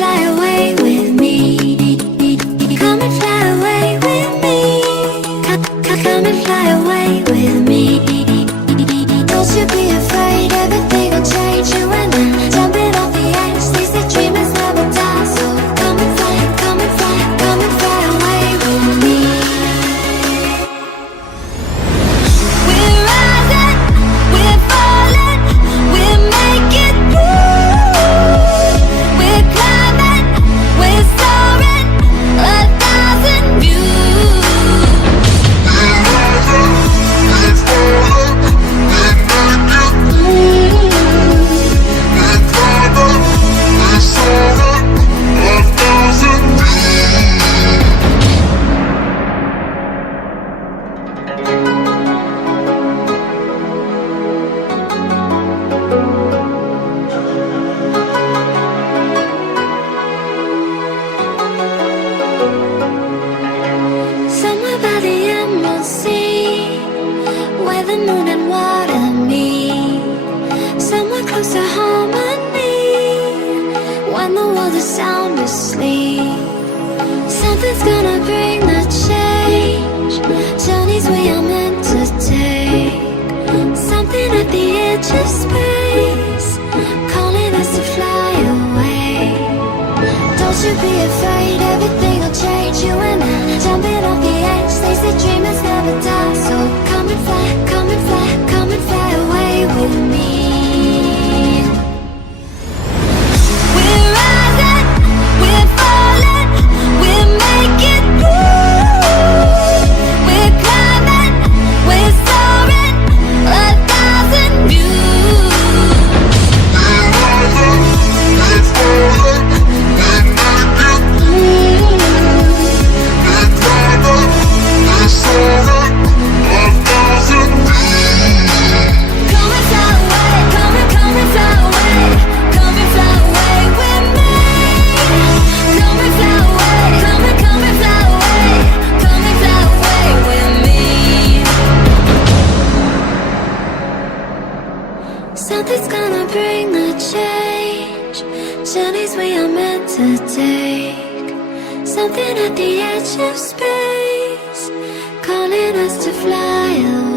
fly away with me. Come and fly away with me. Come and fly away with me. Don't you be afraid, everything will change. You and I, jumping off the edge. They say dreamers never die. So come and fly, come and fly, come and fly away with me. We're rising, we're falling, we're making through. We're climbing, we're soaring, 1,000 views. We're rising, we're falling, we're making through. We're climbing, we're soaring, 1,000 views. Somewhere by the emerald sea, where the moon and water meet. Somewhere close to harmony, when the world is sound asleep. Something's gonna bring the change, journeys we are meant to take. Something at the edge of space, calling us to fly away. Don't you be afraid, everything will change. You and I, jumping off the edge. They say dreamers never die. So come and fly, come and fly, come and fly away with me. We're rising, we're falling, we're making through. We're climbing, we're soaring, 1,000 views. We're rising, we're falling, we're making through. We're climbing, we're soaring, 1,000 views. Come and fly away, come and fly away, come and fly away with me. Come and fly away, come and fly away, come and fly away with me. Something's gonna bring the change, journeys we are meant to take. Something at the edge of space, calling us to fly away.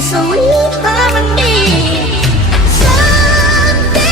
sweet harmony. Someday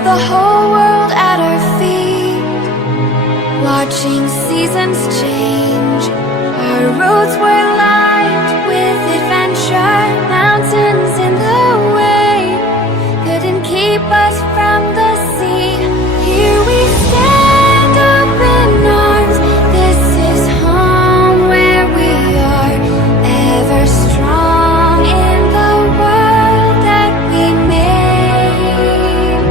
had the whole world at our feet, watching seasons change. Our roads were lined with adventure, mountains in the way couldn't keep us from the sea. Here we stand, open arms. This is home where we are, ever strong in the world that we made.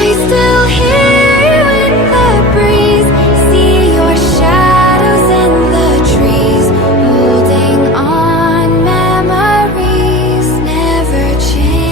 I still hear you in the breeze, see your shadows in the trees, holding on, memories never change.